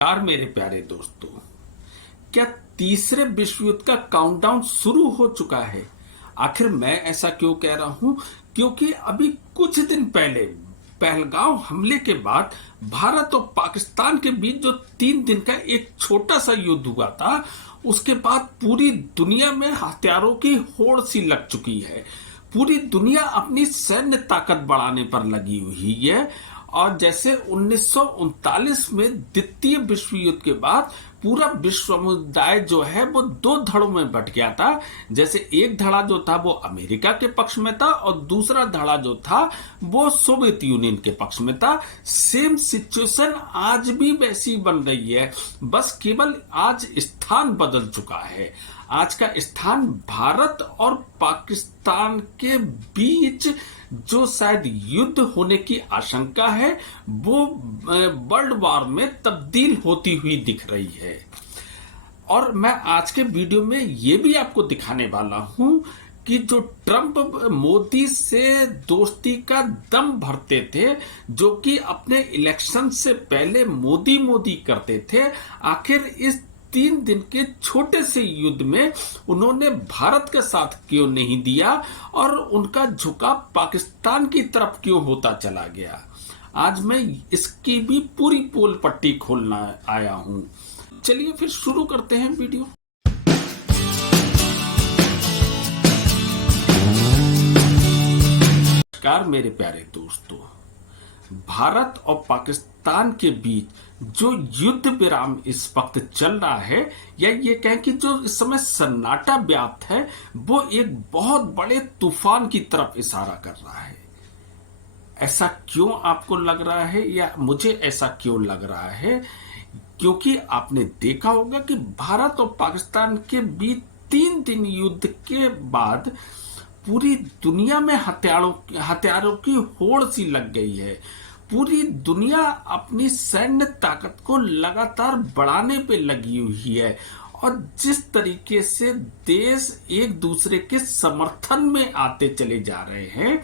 नमस्कार मेरे प्यारे दोस्तों। क्या तीसरे विश्व युद्ध का काउंटडाउन शुरू हो चुका है? आखिर मैं ऐसा क्यों कह रहा हूं? क्योंकि अभी कुछ दिन पहले पहलगांव हमले के बाद भारत और पाकिस्तान के बीच जो 3 दिन का एक छोटा सा युद्ध हुआ था, उसके बाद पूरी दुनिया में हथियारों की होड़ सी लग चुकी है। पूरी दुनिया अपनी सैन्य ताकत बढ़ाने पर लगी हुई है। और जैसे 1939 में द्वितीय विश्व युद्ध के बाद पूरा विश्व समुदाय जो है वो दो धड़ों में बंट गया था। जैसे एक धड़ा जो था वो अमेरिका के पक्ष में था और दूसरा धड़ा जो था वो सोवियत यूनियन के पक्ष में था। सेम सिचुएशन आज भी वैसी बन रही है, बस केवल आज स्थान बदल चुका है। आज का स्थान भारत और पाकिस्तान के बीच जो शायद युद्ध होने की आशंका है वो वर्ल्ड वॉर में तब्दील होती हुई दिख रही है। और मैं आज के वीडियो में ये भी आपको दिखाने वाला हूं कि जो ट्रंप मोदी से दोस्ती का दम भरते थे, जो कि अपने इलेक्शन से पहले मोदी मोदी करते थे, आखिर इस 3 दिन के छोटे से युद्ध में उन्होंने भारत के साथ क्यों नहीं दिया और उनका झुकाव पाकिस्तान की तरफ क्यों होता चला गया। आज मैं इसकी भी पूरी पोल पट्टी खोलना आया हूं। चलिए फिर शुरू करते हैं वीडियो। नमस्कार मेरे प्यारे दोस्तों। भारत और पाकिस्तान के बीच जो युद्ध विराम इस वक्त चल रहा है, या ये कहें कि जो इस समय सन्नाटा व्याप्त है, वो एक बहुत बड़े तूफान की तरफ इशारा कर रहा है। ऐसा क्यों आपको लग रहा है, या मुझे ऐसा क्यों लग रहा है? क्योंकि आपने देखा होगा कि भारत और पाकिस्तान के बीच 3 दिन युद्ध के बाद पूरी दुनिया में हथियारों की होड़ सी लग गई है। पूरी दुनिया अपनी सैन्य ताकत को लगातार बढ़ाने पे लगी हुई है और जिस तरीके से देश एक दूसरे के समर्थन में आते चले जा रहे हैं,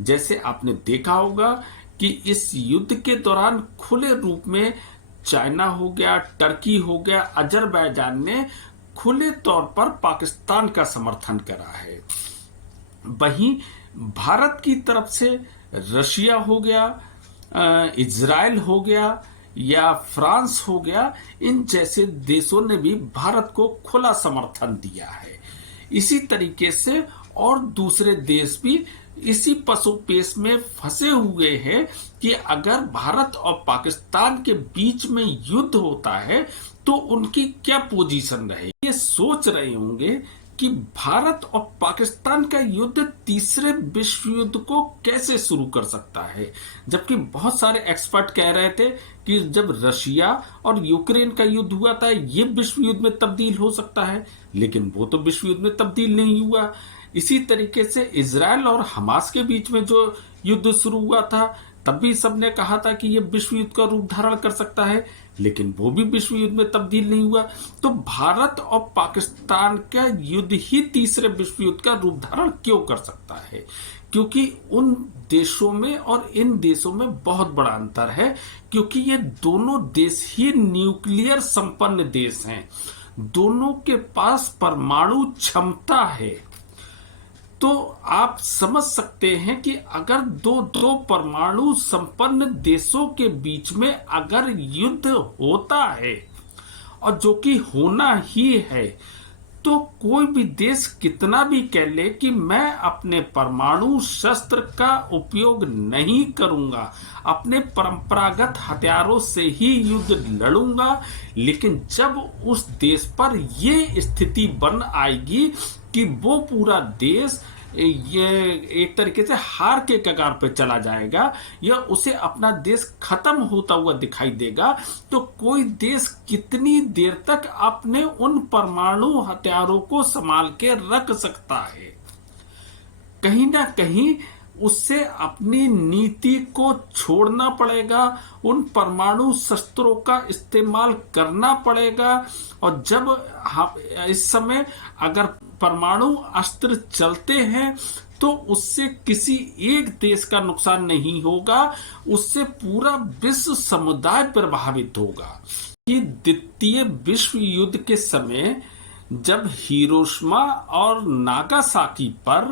जैसे आपने देखा होगा कि इस युद्ध के दौरान खुले रूप में चाइना हो गया, टर्की हो गया, अजरबैजान ने खुले तौर पर पाकिस्तान का समर्थन करा है। वहीं भारत की तरफ से रशिया हो गया, इजराइल हो गया या फ्रांस हो गया, इन जैसे देशों ने भी भारत को खुला समर्थन दिया है। इसी तरीके से और दूसरे देश भी इसी पसोपेश में फंसे हुए हैं कि अगर भारत और पाकिस्तान के बीच में युद्ध होता है तो उनकी क्या पोजीशन रहेगी। ये सोच रहे होंगे कि भारत और पाकिस्तान का युद्ध तीसरे विश्व युद्ध को कैसे शुरू कर सकता है, जबकि बहुत सारे एक्सपर्ट कह रहे थे कि जब रशिया और यूक्रेन का युद्ध हुआ था ये विश्व युद्ध में तब्दील हो सकता है, लेकिन वो तो विश्व युद्ध में तब्दील नहीं हुआ। इसी तरीके से इजराइल और हमास के बीच में जो युद्ध शुरू हुआ था तब भी सबने कहा था कि ये विश्व युद्ध का रूप धारण कर सकता है, लेकिन वो भी विश्व युद्ध में तब्दील नहीं हुआ। तो भारत और पाकिस्तान का युद्ध ही तीसरे विश्व युद्ध का रूप धारण क्यों कर सकता है? क्योंकि उन देशों में और इन देशों में बहुत बड़ा अंतर है, क्योंकि ये दोनों देश ही न्यूक्लियर संपन्न देश हैं, दोनों के पास परमाणु क्षमता है। तो आप समझ सकते हैं कि अगर दो परमाणु संपन्न देशों के बीच में अगर युद्ध होता है, और जो कि होना ही है, तो कोई भी देश कितना भी कह ले कि मैं अपने परमाणु शस्त्र का उपयोग नहीं करूंगा, अपने परंपरागत हथियारों से ही युद्ध लड़ूंगा, लेकिन जब उस देश पर ये स्थिति बन आएगी कि वो पूरा देश ये एक तरीके से हार के कगार पे चला जाएगा या उसे अपना देश खत्म होता हुआ दिखाई देगा, तो कोई देश कितनी देर तक अपने उन परमाणु हथियारों को संभाल के रख सकता है? कहीं ना कहीं उससे अपनी नीति को छोड़ना पड़ेगा, उन परमाणु शस्त्रों का इस्तेमाल करना पड़ेगा। और जब इस समय अगर परमाणु अस्त्र चलते हैं तो उससे किसी एक देश का नुकसान नहीं होगा, उससे पूरा विश्व समुदाय प्रभावित होगा। कि द्वितीय विश्व युद्ध के समय जब हिरोशिमा और नागासाकी पर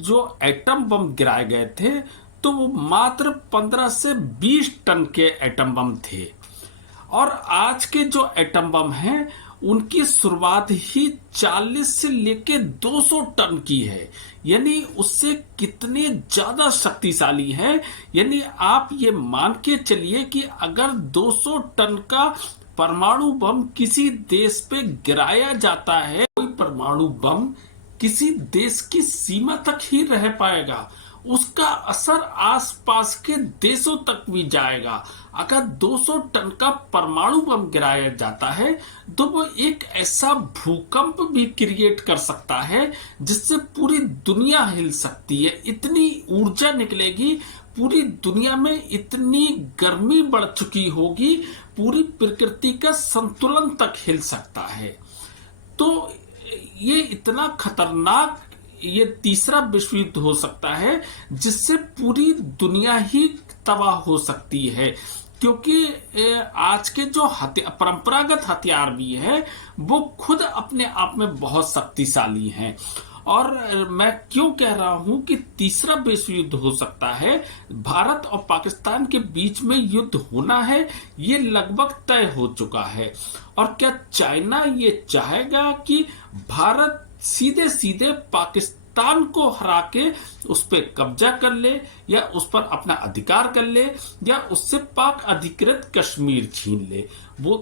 जो एटम बम गिराए गए थे, तो वो मात्र 15 से 20 टन के एटम बम थे। और आज के जो एटम बम हैं उनकी शुरुआत ही 40 से लेके 200 टन की है। यानी उससे कितने ज्यादा शक्तिशाली है। यानी आप ये मान के चलिए कि अगर 200 टन का परमाणु बम किसी देश पे गिराया जाता है, कोई परमाणु बम किसी देश की सीमा तक ही रह पाएगा, उसका असर आसपास के देशों तक भी जाएगा। अगर 200 टन का परमाणु बम गिराया जाता है तो वो एक ऐसा भूकंप भी क्रिएट कर सकता है जिससे पूरी दुनिया हिल सकती है। इतनी ऊर्जा निकलेगी, पूरी दुनिया में इतनी गर्मी बढ़ चुकी होगी, पूरी प्रकृति का संतुलन तक हिल सकता है। तो ये इतना खतरनाक ये तीसरा विश्व युद्ध हो सकता है जिससे पूरी दुनिया ही तबाह हो सकती है। क्योंकि आज के जो परंपरागत हथियार भी है वो खुद अपने आप में बहुत शक्तिशाली हैं। और मैं क्यों कह रहा हूं कि तीसरा विश्व युद्ध हो सकता है, भारत और पाकिस्तान के बीच में युद्ध होना है ये लगभग तय हो चुका है। और क्या चाइना ये चाहेगा कि भारत सीधे सीधे पाकिस्तान को हरा के उस पर कब्जा कर ले या उस पर अपना अधिकार कर ले या उससे पाक अधिकृत कश्मीर छीन ले? वो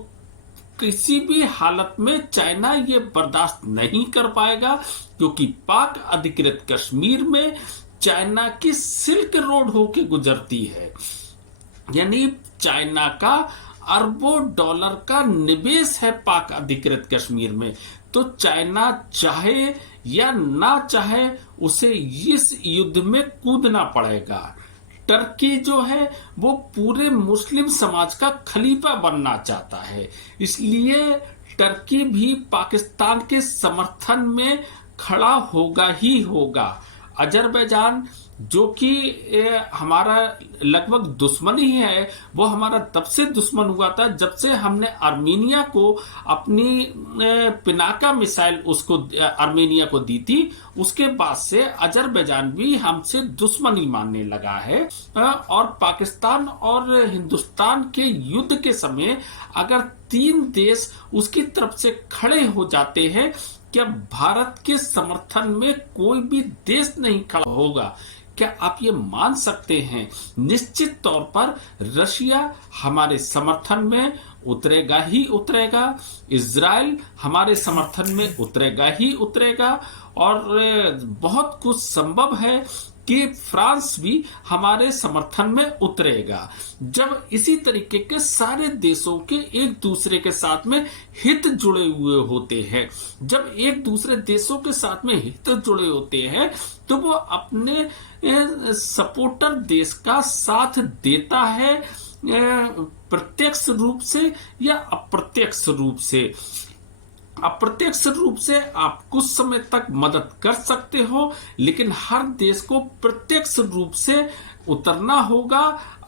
किसी भी हालत में चाइना ये बर्दाश्त नहीं कर पाएगा, क्योंकि पाक अधिकृत कश्मीर में चाइना की सिल्क रोड होके गुजरती है। यानी चाइना का अरबों डॉलर का निवेश है पाक अधिकृत कश्मीर में। तो चाइना चाहे या ना चाहे उसे इस युद्ध में कूदना पड़ेगा। टर्की जो है वो पूरे मुस्लिम समाज का खलीफा बनना चाहता है, इसलिए टर्की भी पाकिस्तान के समर्थन में खड़ा होगा ही होगा। अजरबैजान जो कि हमारा लगभग दुश्मन ही है, वो हमारा तब से दुश्मन हुआ था जब से हमने आर्मीनिया को अपनी पिनाका मिसाइल उसको आर्मेनिया को दी थी। उसके बाद से अजरबैजान भी हमसे दुश्मनी मानने लगा है। और पाकिस्तान और हिंदुस्तान के युद्ध के समय अगर 3 देश उसकी तरफ से खड़े हो जाते हैं, क्या भारत के समर्थन में कोई भी देश नहीं खड़ा होगा? क्या आप ये मान सकते हैं? निश्चित तौर पर रशिया हमारे समर्थन में उतरेगा ही उतरेगा, इजराइल हमारे समर्थन में उतरेगा ही उतरेगा, और बहुत कुछ संभव है कि फ्रांस भी हमारे समर्थन में उतरेगा। जब इसी तरीके के सारे देशों के एक दूसरे के साथ में हित जुड़े हुए होते हैं, जब एक दूसरे देशों के साथ में हित जुड़े होते हैं तो वो अपने सपोर्टर देश का साथ देता है, प्रत्यक्ष रूप से या अप्रत्यक्ष रूप से। अप्रत्यक्ष रूप से आप कुछ समय तक मदद कर सकते हो, लेकिन हर देश को प्रत्यक्ष रूप से उतरना होगा,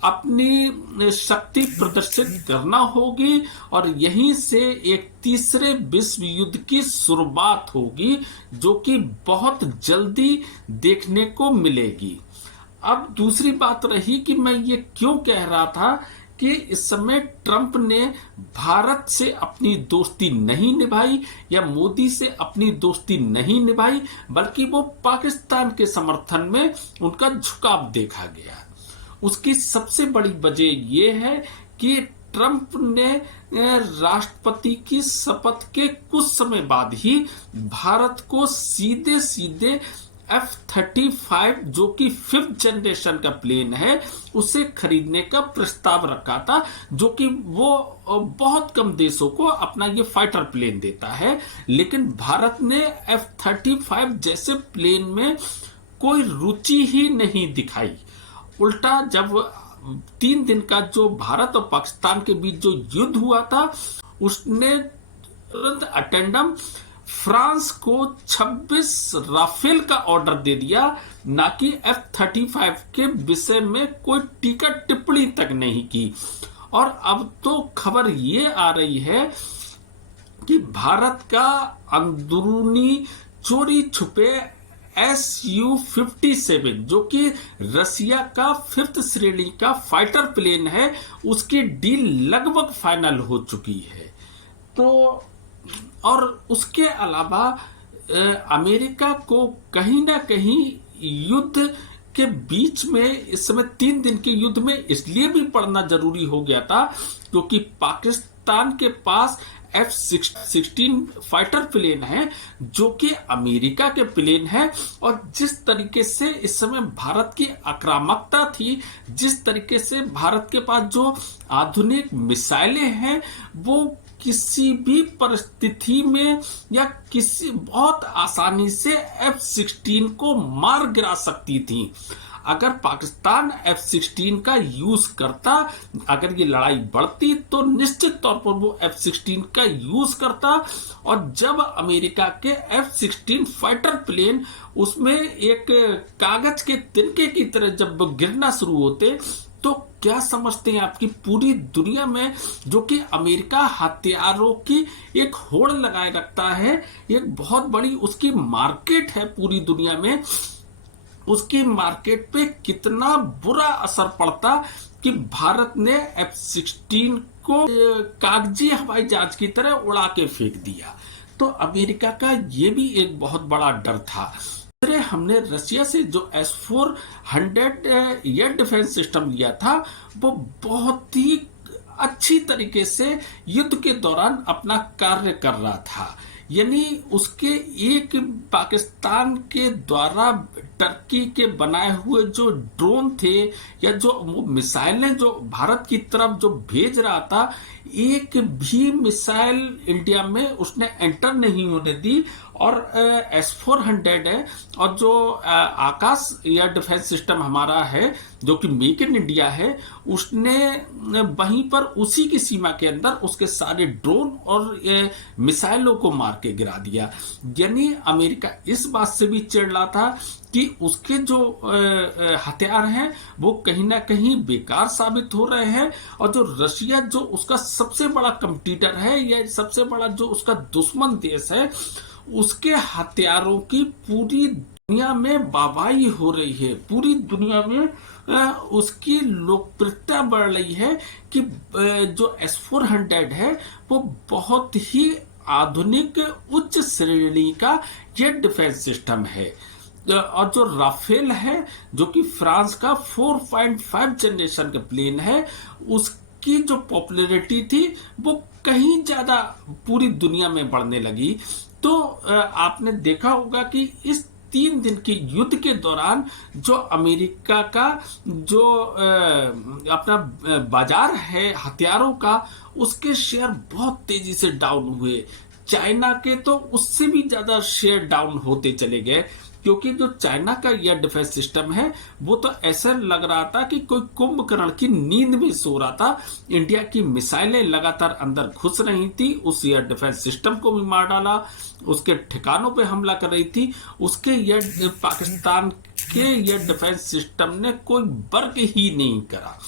अपनी शक्ति प्रदर्शित करना होगी, और यहीं से एक तीसरे विश्व युद्ध की शुरुआत होगी जो कि बहुत जल्दी देखने को मिलेगी। अब दूसरी बात रही कि मैं ये क्यों कह रहा था कि इस समय ट्रंप ने भारत से अपनी दोस्ती नहीं निभाई या मोदी से अपनी दोस्ती नहीं निभाई, बल्कि वो पाकिस्तान के समर्थन में उनका झुकाव देखा गया। उसकी सबसे बड़ी वजह ये है कि ट्रंप ने राष्ट्रपति की शपथ के कुछ समय बाद ही भारत को सीधे सीधे F-35 जो कि 5th जनरेशन का प्लेन है उसे खरीदने का प्रस्ताव रखा था, जो कि वो बहुत कम देशों को अपना ये फाइटर प्लेन देता है। लेकिन भारत ने F-35 जैसे प्लेन में कोई रुचि ही नहीं दिखाई। उल्टा जब 3 दिन का जो भारत और पाकिस्तान के बीच जो युद्ध हुआ था, उसने तुरंत अटेंडम फ्रांस को 26 राफेल का ऑर्डर दे दिया, ना कि F-35 के विषय में कोई टीका टिप्पणी तक नहीं की। और अब तो खबर ये आ रही है कि भारत का अंदरूनी चोरी छुपे Su-57 जो कि रसिया का 5th श्रेणी का फाइटर प्लेन है, उसकी डील लगभग फाइनल हो चुकी है। तो और उसके अलावा अमेरिका को कहीं ना कहीं युद्ध के बीच में इस समय 3 दिन के युद्ध में इसलिए भी पड़ना जरूरी हो गया था क्योंकि पाकिस्तान के पास F-16 फाइटर प्लेन है जो कि अमेरिका के प्लेन है, और जिस तरीके से इस समय भारत की आक्रामकता थी, जिस तरीके से भारत के पास जो आधुनिक मिसाइलें हैं, वो किसी भी परिस्थिति में या किसी बहुत आसानी से F-16 को मार गिरा सकती थी। अगर पाकिस्तान F-16 का यूज करता, अगर ये लड़ाई बढ़ती तो निश्चित तौर पर वो F-16 का यूज करता, और जब अमेरिका के F-16 फाइटर प्लेन उसमें एक कागज के तिनके की तरह जब गिरना शुरू होते, तो क्या समझते हैं आपकी पूरी दुनिया में जो कि अमेरिका हथियारों की एक होड़ लगाए रखता है, एक बहुत बड़ी उसकी मार्केट है पूरी दुनिया में, उसकी मार्केट पे कितना बुरा असर पड़ता कि भारत ने F-16 को कागजी हवाई जहाज की तरह उड़ा के फेंक दिया। तो अमेरिका का ये भी एक बहुत बड़ा डर था। हमने रशिया से जो S-400 एयर डिफेंस सिस्टम लिया था, वो बहुत ही अच्छी तरीके से युद्ध के दौरान अपना कार्य कर रहा था। यानी उसके एक पाकिस्तान के द्वारा टर्की के बनाए हुए जो ड्रोन थे या जो मिसाइलें जो भारत की तरफ जो भेज रहा था, एक भी मिसाइल इंडिया में उसने एंटर नहीं होने दी। और S-400 है, और जो आकाश एयर डिफेंस सिस्टम हमारा है जो कि मेक इन इंडिया है, उसने वहीं पर उसी की सीमा के अंदर उसके सारे ड्रोन और मिसाइलों को मार के गिरा दिया। यानी अमेरिका इस बात से भी चिढ़ रहा था कि उसके जो हथियार हैं वो कहीं ना कहीं बेकार साबित हो रहे हैं, और जो रशिया जो उसका सबसे बड़ा कंपटीटर है या सबसे बड़ा जो उसका दुश्मन देश है, उसके हथियारों की पूरी दुनिया में वाहवाही हो रही है, पूरी दुनिया में उसकी लोकप्रियता बढ़ रही है कि जो S-400 है वो बहुत ही आधुनिक उच्च श्रेणी का ये डिफेंस सिस्टम है। और जो राफेल है जो कि फ्रांस का 4.5 जनरेशन का प्लेन है, उसकी जो पॉपुलैरिटी थी वो कहीं ज्यादा पूरी दुनिया में बढ़ने लगी। तो आपने देखा होगा कि इस 3 दिन के युद्ध के दौरान जो अमेरिका का जो अपना बाजार है हथियारों का, उसके शेयर बहुत तेजी से डाउन हुए। चाइना के तो उससे भी ज्यादा शेयर डाउन होते चले गए, क्योंकि जो चाइना का एयर डिफेंस सिस्टम है वो तो ऐसा लग रहा था कि कोई कुंभकर्ण की नींद में सो रहा था। इंडिया की मिसाइलें लगातार अंदर घुस रही थी, उस एयर डिफेंस सिस्टम को भी मार डाला, उसके ठिकानों पे हमला कर रही थी। उसके पाकिस्तान के एयर डिफेंस सिस्टम ने कोई वर्क ही नहीं करा।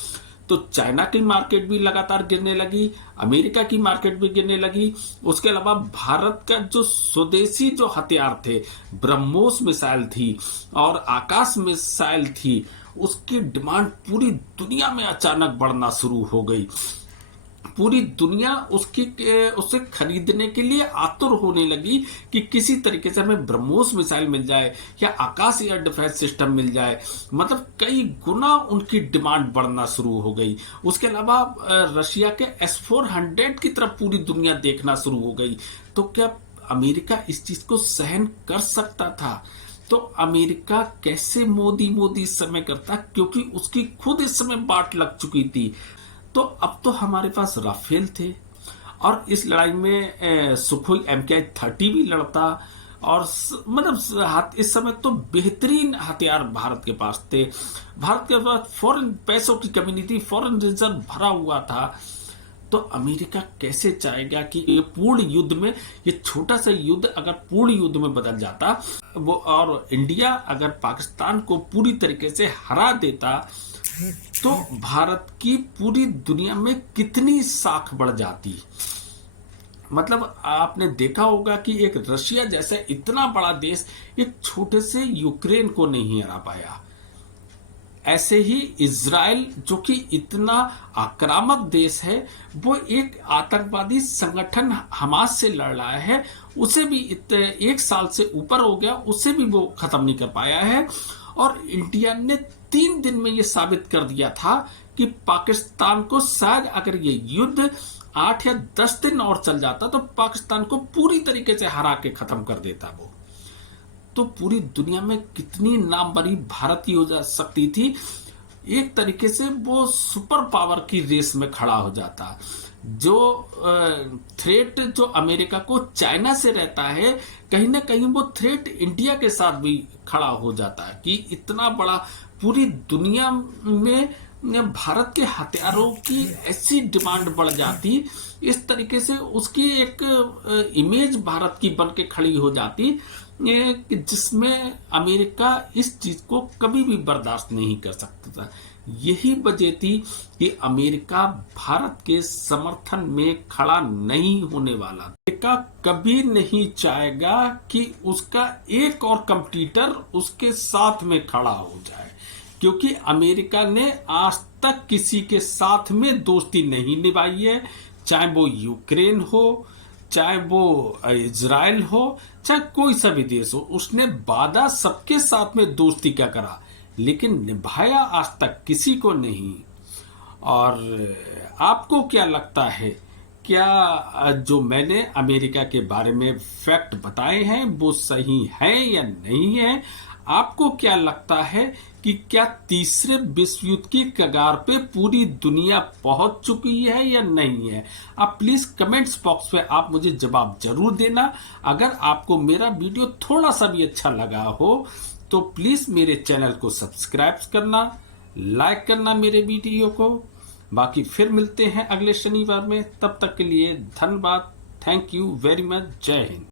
तो चाइना की मार्केट भी लगातार गिरने लगी, अमेरिका की मार्केट भी गिरने लगी। उसके अलावा भारत का जो स्वदेशी जो हथियार थे, ब्रह्मोस मिसाइल थी और आकाश मिसाइल थी, उसकी डिमांड पूरी दुनिया में अचानक बढ़ना शुरू हो गई। पूरी दुनिया उसे खरीदने के लिए आतुर होने लगी कि किसी तरीके से हमें ब्रह्मोस मिसाइल मिल जाए या आकाश एयर डिफेंस सिस्टम मिल जाए। मतलब कई गुना उनकी डिमांड बढ़ना शुरू हो गई। उसके अलावा रशिया के S-400 की तरफ पूरी दुनिया देखना शुरू हो गई। तो क्या अमेरिका इस चीज को सहन कर सकता था? तो अमेरिका कैसे मोदी इस समय करता, क्योंकि उसकी खुद इस समय बाट लग चुकी थी। तो अब तो हमारे पास राफेल थे, और इस लड़ाई में सुखोई MKI-30 भी लड़ता, और मतलब इस समय तो बेहतरीन हथियार भारत के पास थे। भारत के पास फॉरेन पैसों की कमी नहीं थी, फॉरेन रिजर्व भरा हुआ था। तो अमेरिका कैसे चाहेगा कि ये पूर्ण युद्ध में, ये छोटा सा युद्ध अगर पूर्ण युद्ध में बदल जाता वो, और इंडिया अगर पाकिस्तान को पूरी तरीके से हरा देता, तो भारत की पूरी दुनिया में कितनी साख बढ़ जाती। मतलब आपने देखा होगा कि एक रशिया जैसा इतना बड़ा देश एक छोटे से यूक्रेन को नहीं हरा पाया। ऐसे ही इज़राइल जो कि इतना आक्रामक देश है, वो एक आतंकवादी संगठन हमास से लड़ रहा है, उसे भी एक साल से ऊपर हो गया, उसे भी वो खत्म नहीं कर पाया है। और इंडिया ने 3 दिन में ये साबित कर दिया था कि पाकिस्तान को शायद अगर ये युद्ध 8 या 10 दिन और चल जाता तो पाकिस्तान को पूरी तरीके से हरा के खत्म कर देता वो। तो पूरी दुनिया में कितनी नामवरी भारत की हो जा सकती थी। एक तरीके से वो सुपर पावर की रेस में खड़ा हो जाता। जो थ्रेट जो अमेरिका को चाइना से रहता है, कहीं ना कहीं वो थ्रेट इंडिया के साथ भी खड़ा हो जाता है कि इतना बड़ा पूरी दुनिया में भारत के हथियारों की ऐसी डिमांड बढ़ जाती। इस तरीके से उसकी एक इमेज भारत की बन के खड़ी हो जाती जिसमें अमेरिका इस चीज को कभी भी बर्दाश्त नहीं कर सकता था। यही वजह थी कि अमेरिका भारत के समर्थन में खड़ा नहीं होने वाला। अमेरिका कभी नहीं चाहेगा कि उसका एक और कंपटीटर उसके साथ में खड़ा हो जाए, क्योंकि अमेरिका ने आज तक किसी के साथ में दोस्ती नहीं निभाई है, चाहे वो यूक्रेन हो, चाहे वो इज़राइल हो, चाहे कोई सा भी देश हो। उसने वादा सबके साथ में दोस्ती का करा, लेकिन निभाया आज तक किसी को नहीं। और आपको क्या लगता है, क्या जो मैंने अमेरिका के बारे में फैक्ट बताए हैं वो सही है या नहीं है? आपको क्या लगता है कि क्या तीसरे विश्व युद्ध की कगार पे पूरी दुनिया पहुंच चुकी है या नहीं है? आप प्लीज कमेंट्स बॉक्स में आप मुझे जवाब जरूर देना। अगर आपको मेरा वीडियो थोड़ा सा भी अच्छा लगा हो तो प्लीज मेरे चैनल को सब्सक्राइब करना, लाइक करना मेरे वीडियो को। बाकी फिर मिलते हैं अगले शनिवार में, तब तक के लिए धन्यवाद। Thank you very much. जय हिंद।